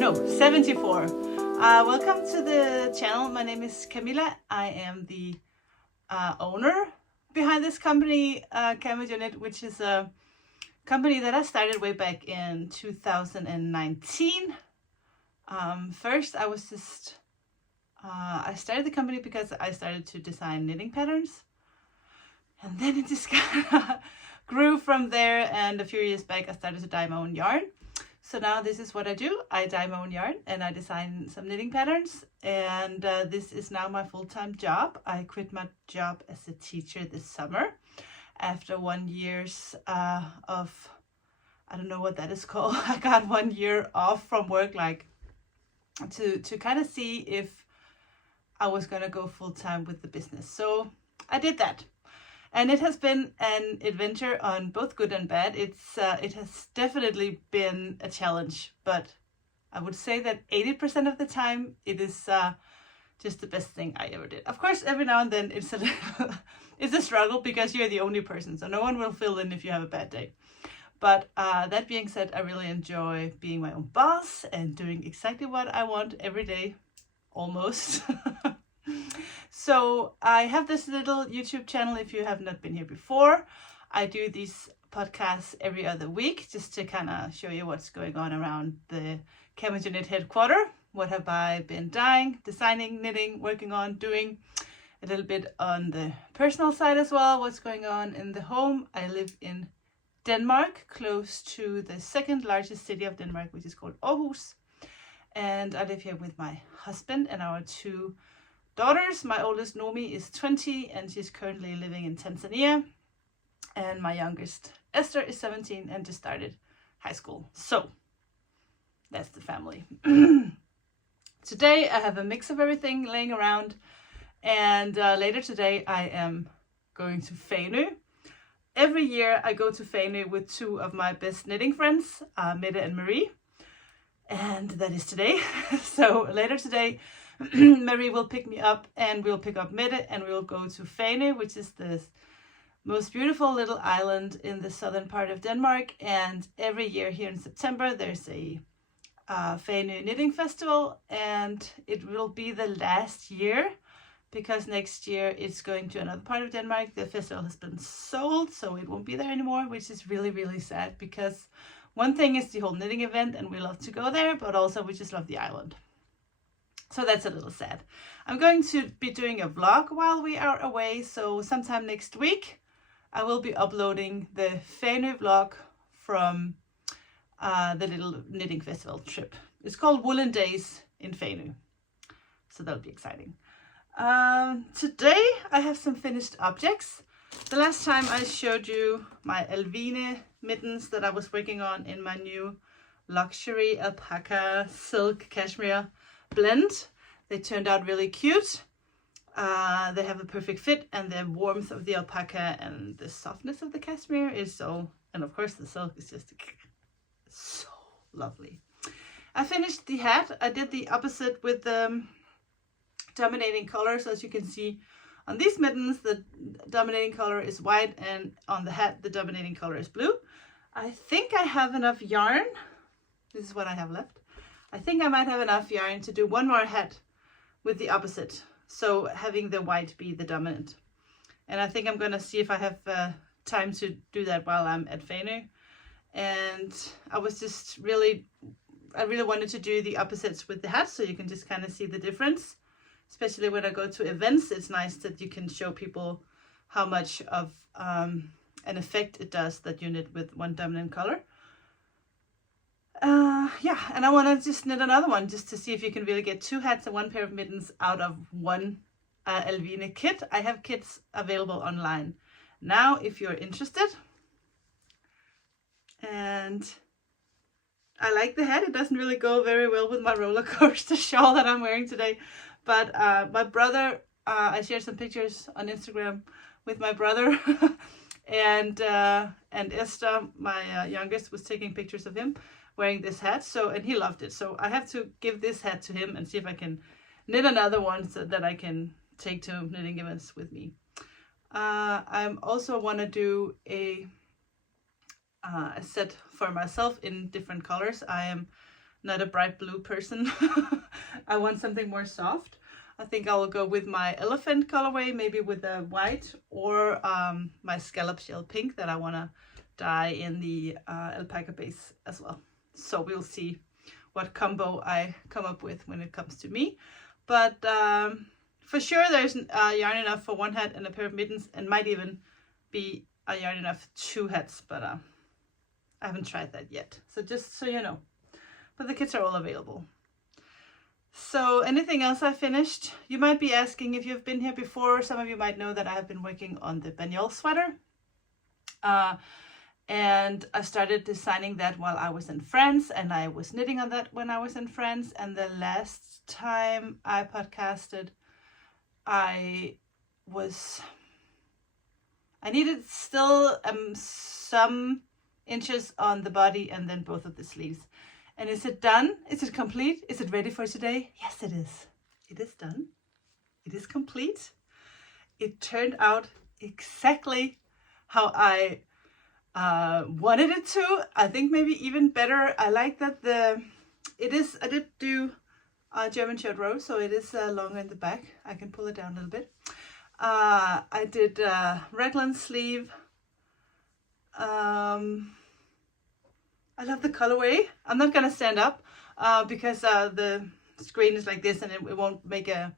no, 74. Welcome to the channel. My name is Camilla. I am the owner behind this company, CamijoKnit, which is a company that I started way back in 2019. First, I was just, I started the company because I started to design knitting patterns. And then it just kind of grew from there, and a few years back I started to dye my own yarn. So now this is what I do. I dye my own yarn and I design some knitting patterns, and this is now my full-time job. I quit my job as a teacher this summer after 1 year's of, I don't know what that is called. I got 1 year off from work, like to kind of see if I was gonna go full-time with the business. So I did that. And it has been an adventure on both good and bad. It has definitely been a challenge, but I would say that 80% of the time it is just the best thing I ever did. Of course, every now and then it's a struggle because you're the only person, so no one will fill in if you have a bad day. But that being said, I really enjoy being my own boss and doing exactly what I want every day, almost. So I have this little YouTube channel if you have not been here before. I do these podcasts every other week just to kind of show you what's going on around the CamijoKnit headquarters. What have I been dyeing, designing, knitting, working on, doing. A little bit on the personal side as well, what's going on in the home. I live in Denmark, close to the second largest city of Denmark, which is called Aarhus. And I live here with my husband and our two daughters. My oldest, Nomi, is 20 and she's currently living in Tanzania. And my youngest, Esther, is 17 and just started high school. So that's the family. Today I have a mix of everything laying around, and later today I am going to Fanø. Every year I go to Fanø with two of my best knitting friends, Mette and Marie, and that is today. So later today Marie will pick me up and we'll pick up Mette and we'll go to Fanø, which is the most beautiful little island in the southern part of Denmark. And every year here in September there's a Fanø knitting festival, and it will be the last year because next year it's going to another part of Denmark. The festival has been sold, so it won't be there anymore, which is really, really sad, because one thing is the whole knitting event and we love to go there, but also we just love the island. So that's a little sad. I'm going to be doing a vlog while we are away, so sometime next week I will be uploading the Fanø vlog from the little knitting festival trip. It's called Woolen Days in Fanø, so that'll be exciting. Today I have some finished objects. The last time I showed you my Alvine mittens that I was working on in my new luxury alpaca silk cashmere blend. They turned out really cute. They have a perfect fit, and the warmth of the alpaca and the softness of the cashmere is so, and of course the silk is just so lovely. I finished the hat. I did the opposite with the dominating colors. As you can see on these mittens, the dominating color is white, and on the hat the dominating color is blue. I think I have enough yarn. This is what I have left. I think I might have enough yarn to do one more hat with the opposite, so having the white be the dominant. And I think I'm gonna see if I have time to do that while I'm at Fanø. And I really wanted to do the opposites with the hat, so you can just kind of see the difference. Especially when I go to events, it's nice that you can show people how much of an effect it does that you knit with one dominant color. Yeah, and I want to just knit another one just to see if you can really get two hats and one pair of mittens out of one Alvine kit. I have kits available online now if you're interested. And I like the hat. It doesn't really go very well with my roller coaster shawl that I'm wearing today. But my brother, I shared some pictures on Instagram with my brother, and Esther, my youngest, was taking pictures of him wearing this hat. And he loved it. So I have to give this hat to him and see if I can knit another one so that I can take to knitting events with me. I also want to do a set for myself in different colors. I am not a bright blue person. I want something more soft. I think I will go with my elephant colorway, maybe with the white, or my scallop shell pink that I want to dye in the alpaca base as well. So we'll see what combo I come up with when it comes to me. But for sure there's yarn enough for one hat and a pair of mittens, and might even be yarn enough 2 hats, but I haven't tried that yet. So just so you know. But the kits are all available. So anything else I finished? You might be asking if you've been here before. Some of you might know that I have been working on the Bagnol sweater. And I started designing that while I was in France, and I was knitting on that when I was in France. And the last time I podcasted, I needed still some inches on the body and then both of the sleeves. And is it done? Is it complete? Is it ready for today? Yes, it is. It is done. It is complete. It turned out exactly how I wanted it to. I think maybe even better. I like that I did do German short row, so it is longer in the back. I can pull it down a little bit. I did raglan sleeve. I love the colorway. I'm not gonna stand up because the screen is like this and it won't make a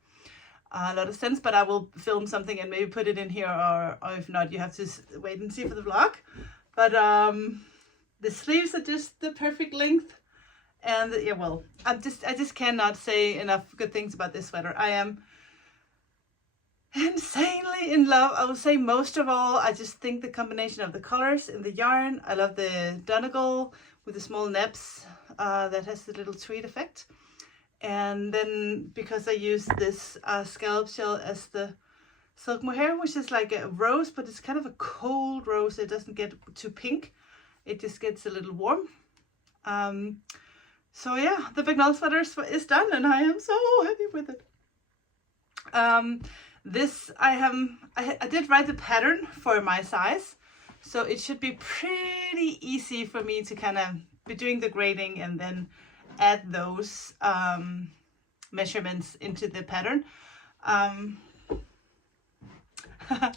lot of sense, but I will film something and maybe put it in here, or if not, you have to wait and see for the vlog. But the sleeves are just the perfect length, and yeah, well, I just cannot say enough good things about this sweater. I am insanely in love. I will say most of all, I just think the combination of the colors in the yarn. I love the Donegal with the small nebs that has the little tweed effect. And then because I use this scallop shell as the silk mohair, which is like a rose, but it's kind of a cold rose. It doesn't get too pink. It just gets a little warm. So yeah, the Bagnol sweater is done, and I am so happy with it. This I did write the pattern for my size, so it should be pretty easy for me to kind of be doing the grading and then add those measurements into the pattern.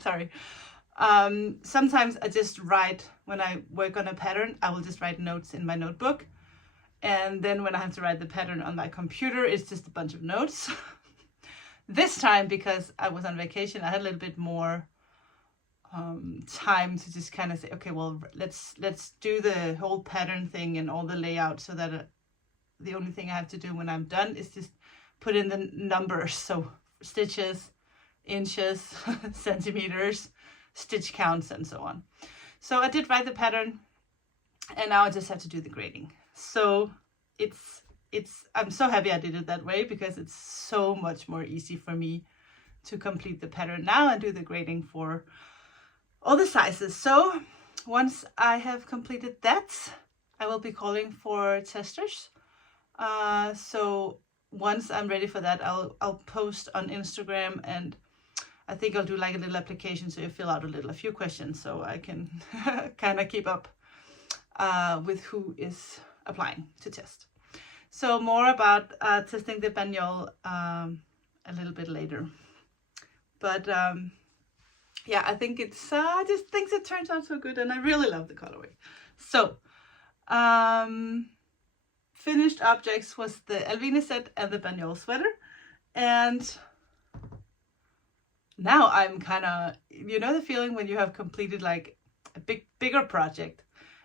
Sorry. Sometimes I just write, when I work on a pattern, I will just write notes in my notebook. And then when I have to write the pattern on my computer, it's just a bunch of notes. This time, because I was on vacation, I had a little bit more time to just kind of say, okay, well, let's do the whole pattern thing and all the layout, so that the only thing I have to do when I'm done is just put in the numbers. So stitches, inches, centimeters, stitch counts, and so on. So I did write the pattern, and now I just have to do the grading. So I'm so happy I did it that way, because it's so much more easy for me to complete the pattern now and do the grading for all the sizes. So once I have completed that, I will be calling for testers. So once I'm ready for that, I'll post on Instagram, and I think I'll do like a little application, so you fill out a few questions, so I can kind of keep up with who is applying to test. So more about testing the Bagnol a little bit later. But yeah, I think I just think it turns out so good, and I really love the colorway. So finished objects was the Alvine set and the Bagnol sweater. And now I'm kind of, you know, the feeling when you have completed like a bigger project,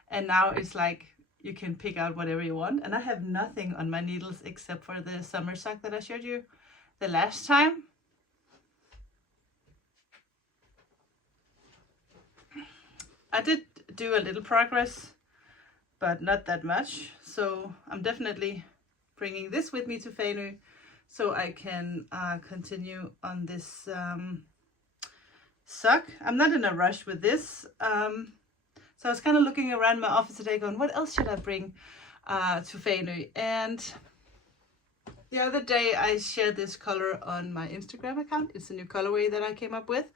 and now it's like you can pick out whatever you want. And I have nothing on my needles except for the summer sock that I showed you the last time. I did do a little progress, but not that much. So I'm definitely bringing this with me to Fanø, so I can continue on this sock. I'm not in a rush with this. So I was kind of looking around my office today going, what else should I bring to Fanø? And the other day I shared this color on my Instagram account. It's a new colorway that I came up with.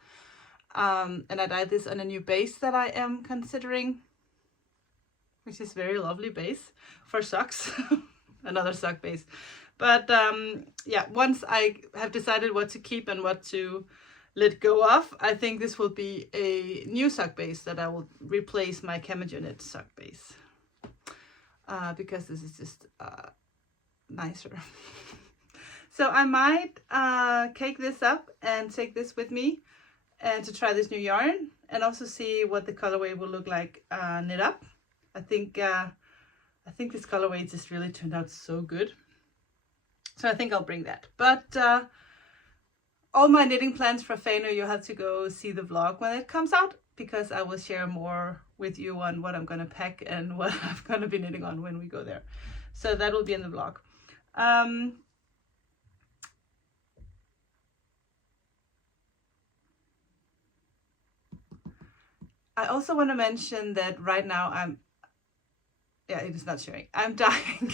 And I dyed this on a new base that I am considering, which is very lovely base for socks. another sock base. But yeah, once I have decided what to keep and what to let go of, I think this will be a new sock base that I will replace my CamijoKnit sock base. Because this is just nicer. So I might cake this up and take this with me and to try this new yarn and also see what the colorway will look like knit up. I think this colorway just really turned out so good. So I think I'll bring that. But all my knitting plans for Fainu, you'll have to go see the vlog when it comes out, because I will share more with you on what I'm going to pack and what I'm going to be knitting on when we go there. So that will be in the vlog. I also want to mention that right now it is not showing. I'm dyeing.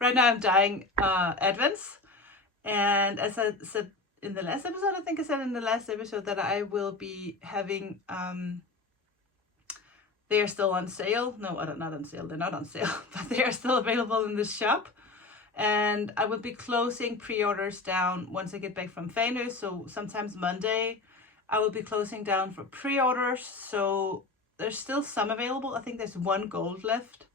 Right now I'm dyeing Advents. And as I said in the last episode, I think I said in the last episode that I will be having, they are still on sale. No, not on sale. They're not on sale, but they are still available in the shop. And I will be closing pre-orders down once I get back from Fainu. So sometimes Monday, I will be closing down for pre-orders. So there's still some available. I think there's one gold left.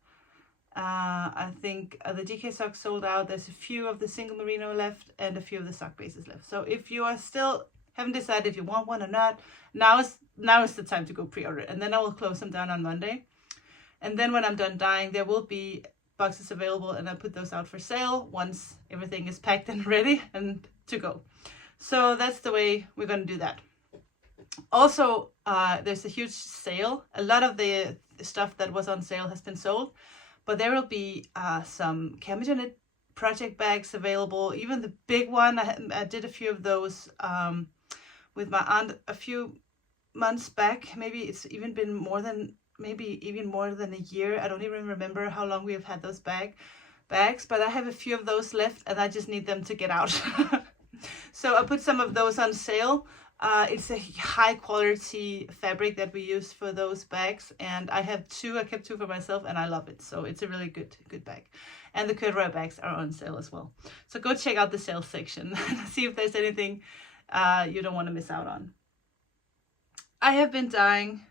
I think the GK socks sold out. There's a few of the single merino left and a few of the sock bases left. So if you are still haven't decided if you want one or not, now is the time to go pre-order. And then I will close them down on Monday. And then when I'm done dyeing, there will be boxes available, and I'll put those out for sale once everything is packed and ready and to go. So that's the way we're going to do that. Also, there's a huge sale. A lot of the stuff that was on sale has been sold. But there will be some CamijoKnit project bags available. Even the big one, I did a few of those with my aunt a few months back. Maybe it's even been more than a year. I don't even remember how long we have had those bags. But I have a few of those left, and I just need them to get out. So I put some of those on sale. It's a high quality fabric that we use for those bags, and I have two. I kept two for myself, and I love it. So it's a really good bag. And the corduroy bags are on sale as well. So go check out the sales section and see if there's anything you don't want to miss out on. I have been dyeing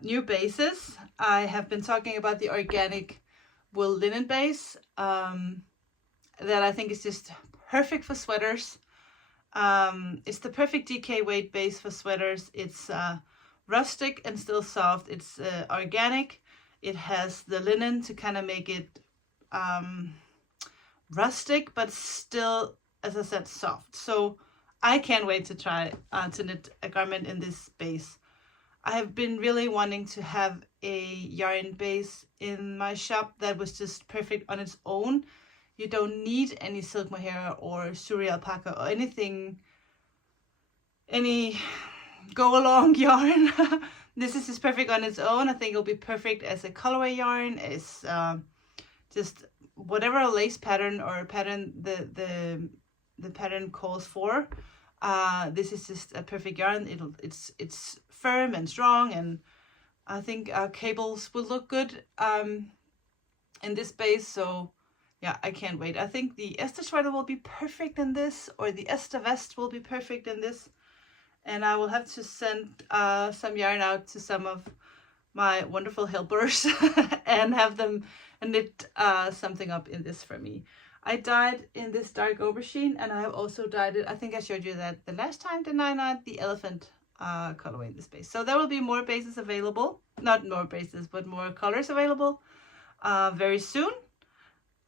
new bases. I have been talking about the organic wool linen base that I think is just perfect for sweaters. It's the perfect DK weight base for sweaters. It's rustic and still soft. It's organic. It has the linen to kind of make it rustic, but still, as I said, soft. So I can't wait to try to knit a garment in this base. I have been really wanting to have a yarn base in my shop that was just perfect on its own. You don't need any silk mohair or suri alpaca or anything, any go-along yarn. This is just perfect on its own. I think it'll be perfect as a colorway yarn, as just whatever lace pattern or pattern the pattern calls for. This is just a perfect yarn. It's firm and strong, and I think cables will look good in this base. So yeah, I can't wait. I think the Esther sweater will be perfect in this, or the Esther vest will be perfect in this. And I will have to send some yarn out to some of my wonderful helpers and have them knit something up in this for me. I dyed in this dark aubergine, and I have also dyed it, I think I showed you that the last time, didn't I not? The elephant colorway in this base. So there will be more bases available. Not more bases, but more colors available very soon.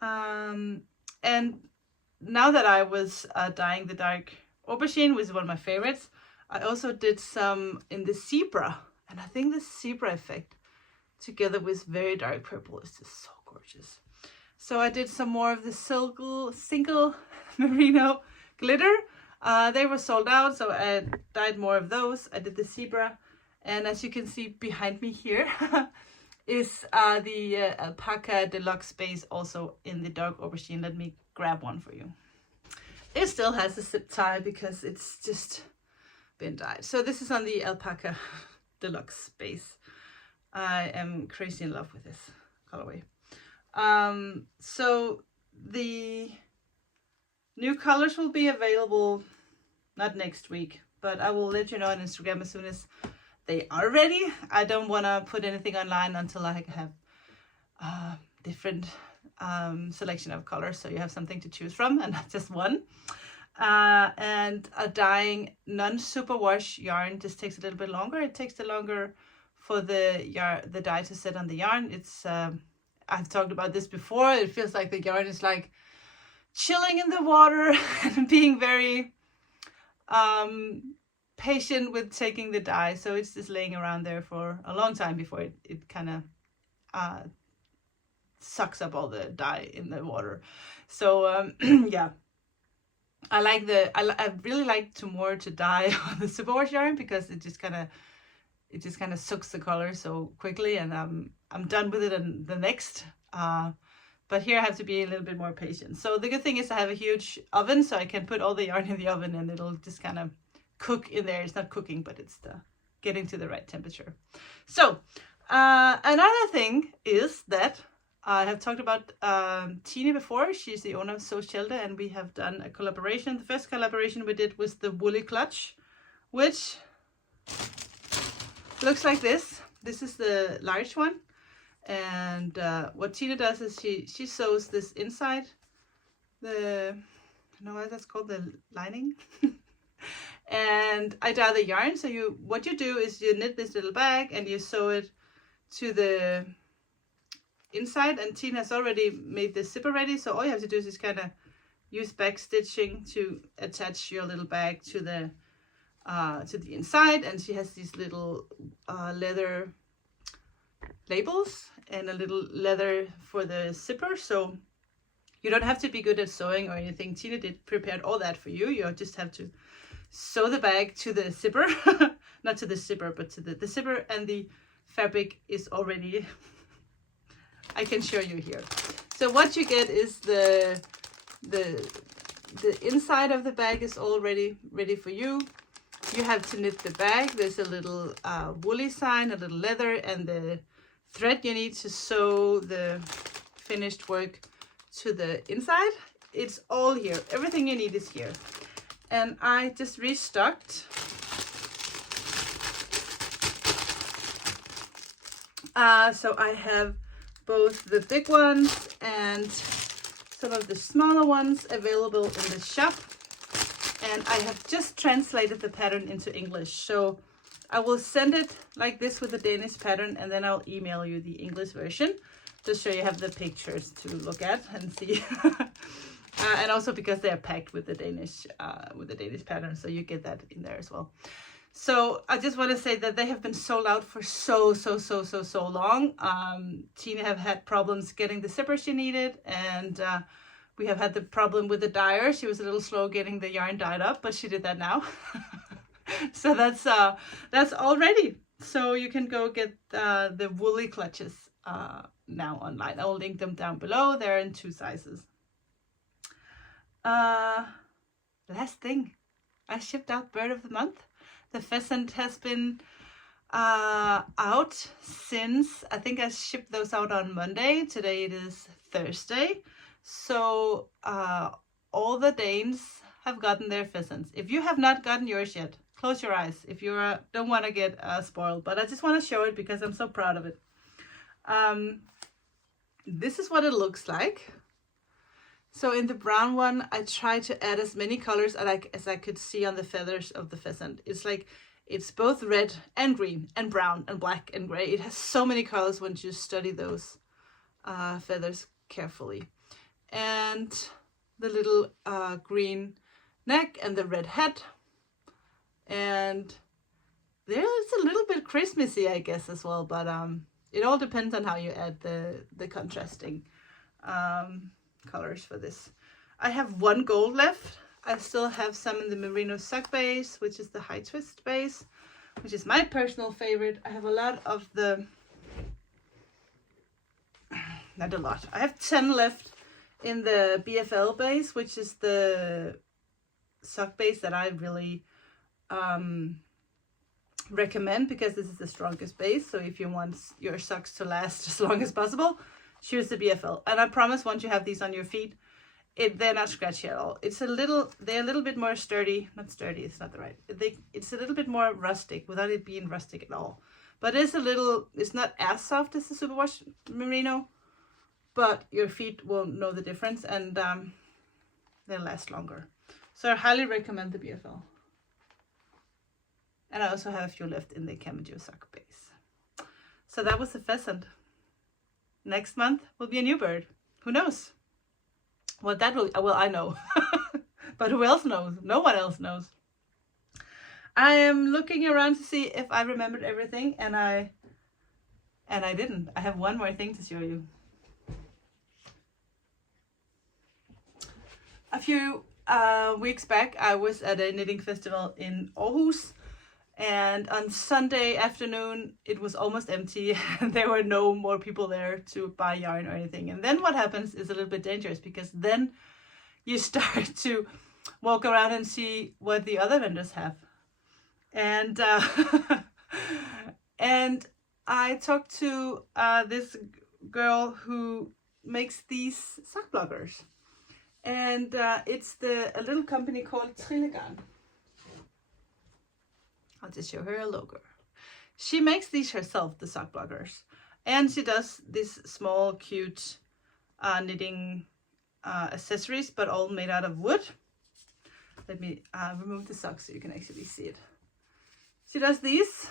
And now that I was dyeing the dark aubergine, which is one of my favorites, I also did some in the zebra, and I think the zebra effect together with very dark purple is just so gorgeous. So I did some more of the single merino glitter. They were sold out, so I dyed more of those. I did the zebra, and as you can see behind me here is the alpaca deluxe base, also in the dark aubergine. Let me grab one for you. It still has a zip tie because it's just been dyed. So this is on the alpaca deluxe base. I am crazy in love with this colorway. So the new colors will be available not next week, but I will let you know on Instagram as soon as they are ready. I don't want to put anything online until I have different selection of colors, so you have something to choose from and not just one. And a dyeing non-superwash yarn just takes a little bit longer. It takes longer for the dye to set on the yarn. It's I've talked about this before. It feels like the yarn is like chilling in the water and being very patient with taking the dye. So it's just laying around there for a long time before it kind of sucks up all the dye in the water. So yeah. I really like to dye on the superwash yarn because it just kind of sucks the color so quickly, and I'm done with it in the next. But here I have to be a little bit more patient. So the good thing is I have a huge oven, so I can put all the yarn in the oven and it'll just kind of cook in there. It's not cooking, but it's getting to the right temperature. So another thing is that I have talked about Tine before. She's the owner of Sew Shelter, and we have done a collaboration. The first collaboration we did was the woolly clutch, which looks like this. This is the large one. And what Tine does is she sews this inside the, I don't know what that's called, the lining. And I dye the yarn. So what you do is you knit this little bag and you sew it to the inside, and Tine has already made the zipper ready, so all you have to do is just kind of use back stitching to attach your little bag to the inside. And she has these little leather labels and a little leather for the zipper, so you don't have to be good at sewing or anything. Tine prepared all that for you. You just have to sew the bag to the zipper. Not to the zipper, but to the zipper, and the fabric is already I can show you here. So what you get is the inside of the bag is already ready for you. You have to knit the bag. There's a little woolly sign, a little leather, and the thread you need to sew the finished work to the inside. It's all here. Everything you need is here. And I just restocked so I have both the big ones and some of the smaller ones available in the shop, and I have just translated the pattern into English, so I will send it like this with the Danish pattern, and then I'll email you the English version just so you have the pictures to look at and see. And also because they're packed with the Danish pattern, so you get that in there as well. So I just want to say that they have been sold out for so long. Tine have had problems getting the zipper she needed, and we have had the problem with the dyer. She was a little slow getting the yarn dyed up, but she did that now. So that's all ready. So you can go get the woolly clutches now online. I will link them down below. They're in 2 sizes. Last thing, I shipped out Bird of the Month. The pheasant has been out since, I think I shipped those out on Monday. Today it is Thursday. So all the Danes have gotten their pheasants. If you have not gotten yours yet, close your eyes if you don't want to get spoiled. But I just want to show it because I'm so proud of it. This is what it looks like. So in the brown one, I tried to add as many colors as I could see on the feathers of the pheasant. It's like, it's both red and green and brown and black and gray. It has so many colors once you study those feathers carefully. And the little green neck and the red head. And there's a little bit Christmassy, I guess, as well. But it all depends on how you add the contrasting colors for this. I have 1 gold left. I still have some in the merino sock base, which is the high twist base, which is my personal favorite. I have a lot of the, not a lot, I have 10 left in the BFL base, which is the sock base that I really recommend, because this is the strongest base. So if you want your socks to last as long as possible, choose the BFL. And I promise once you have these on your feet, they're not scratchy at all. They're a little bit more sturdy. Not sturdy, it's not the right. It's a little bit more rustic without it being rustic at all. But it's not as soft as the Superwash Merino, but your feet will know the difference, and they'll last longer. So I highly recommend the BFL. And I also have a few left in the Camijo sock base. So that was the pheasant. Next month will be a new bird. Who knows? What that will, well, I know. But who else knows? No one else knows. I am looking around to see if I remembered everything, and I didn't. I have one more thing to show you. A few weeks back, I was at a knitting festival in Aarhus, and on Sunday afternoon, it was almost empty. There were no more people there to buy yarn or anything. And then what happens is a little bit dangerous, because then you start to walk around and see what the other vendors have. And and I talked to this girl who makes these sock blockers. And it's a little company called Trillegarn. I'll just show her a logo. She makes these herself, the sock blockers. And she does these small, cute knitting accessories, but all made out of wood. Let me remove the socks so you can actually see it. She does these.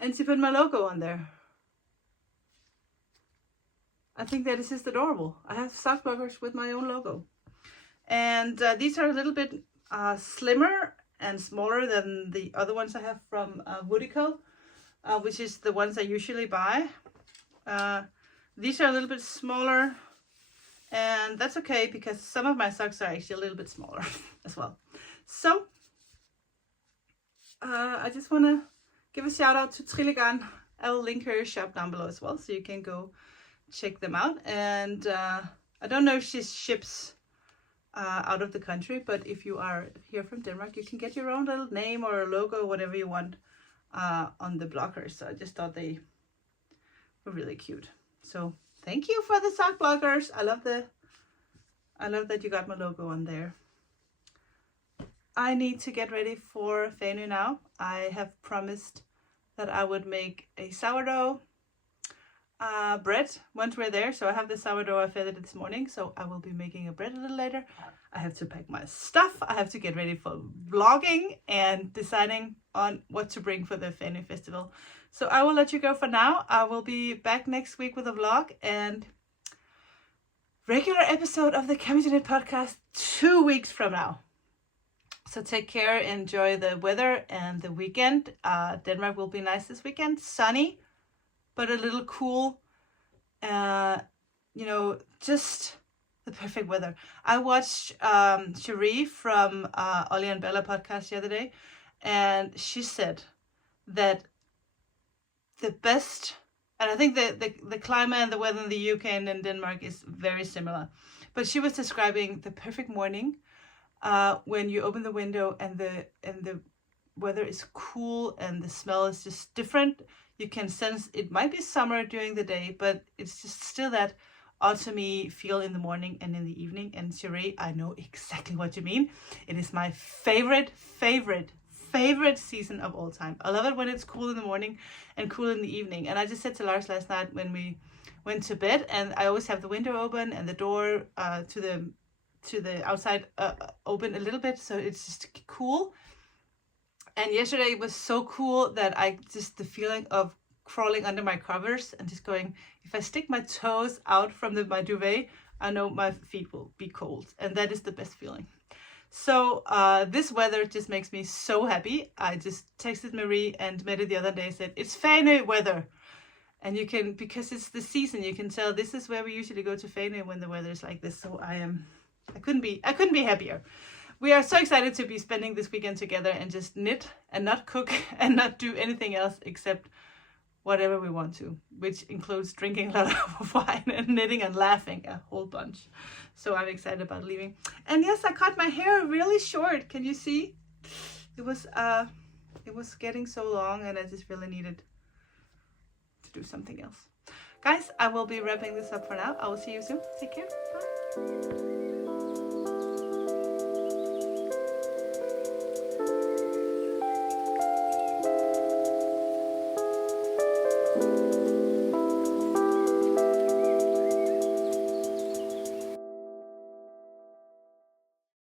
And she put my logo on there. I think that is just adorable. I have sock blockers with my own logo. And these are a little bit slimmer and smaller than the other ones I have from Woodico, which is the ones I usually buy. These are a little bit smaller, and that's okay because some of my socks are actually a little bit smaller as well. So I just want to give a shout out to Trillegarn. I'll link her shop down below as well, so you can go check them out. And I don't know if she ships out of the country, but if you are here from Denmark, you can get your own little name or a logo, whatever you want, on the blockers. So I just thought they were really cute. So thank you for the sock blockers. I love that you got my logo on there. I need to get ready for Fanø now. I have promised that I would make a sourdough bread once we're there. So I have the sourdough, I fed it this morning, so I will be making a bread a little later. I have to pack my stuff. I have to get ready for vlogging and deciding on what to bring for the Fanø festival. So I will let you go for now. I will be back next week with a vlog and regular episode of the CamijoKnit podcast 2 weeks from now. So take care, enjoy the weather and the weekend. Denmark will be nice this weekend, sunny, but a little cool. You know, just the perfect weather. I watched Cherie from Ollie and Bella podcast the other day, and she said that the best, and I think the climate and the weather in the UK and in Denmark is very similar, but she was describing the perfect morning when you open the window and the weather is cool and the smell is just different. You can sense it might be summer during the day, but it's just still that autumny feel in the morning and in the evening. And Cherie, I know exactly what you mean. It is my favorite season of all time. I love it when it's cool in the morning and cool in the evening. And I just said to Lars last night when we went to bed, and I always have the window open and the door to the outside open a little bit, so it's just cool. And yesterday it was so cool that the feeling of crawling under my covers and just going, if I stick my toes out from my duvet, I know my feet will be cold, and that is the best feeling. So this weather just makes me so happy. I just texted Marie and Mette the other day, said it's Fanø weather. And you can, because it's the season, you can tell this is where we usually go to Fanø when the weather is like this. So I couldn't be happier. We are so excited to be spending this weekend together and just knit and not cook and not do anything else except whatever we want to, which includes drinking a lot of wine and knitting and laughing a whole bunch. So I'm excited about leaving. And yes, I cut my hair really short. Can you see? It was getting so long and I just really needed to do something else. guys, I will be wrapping this up for now. I will see you soon. Take care. Bye.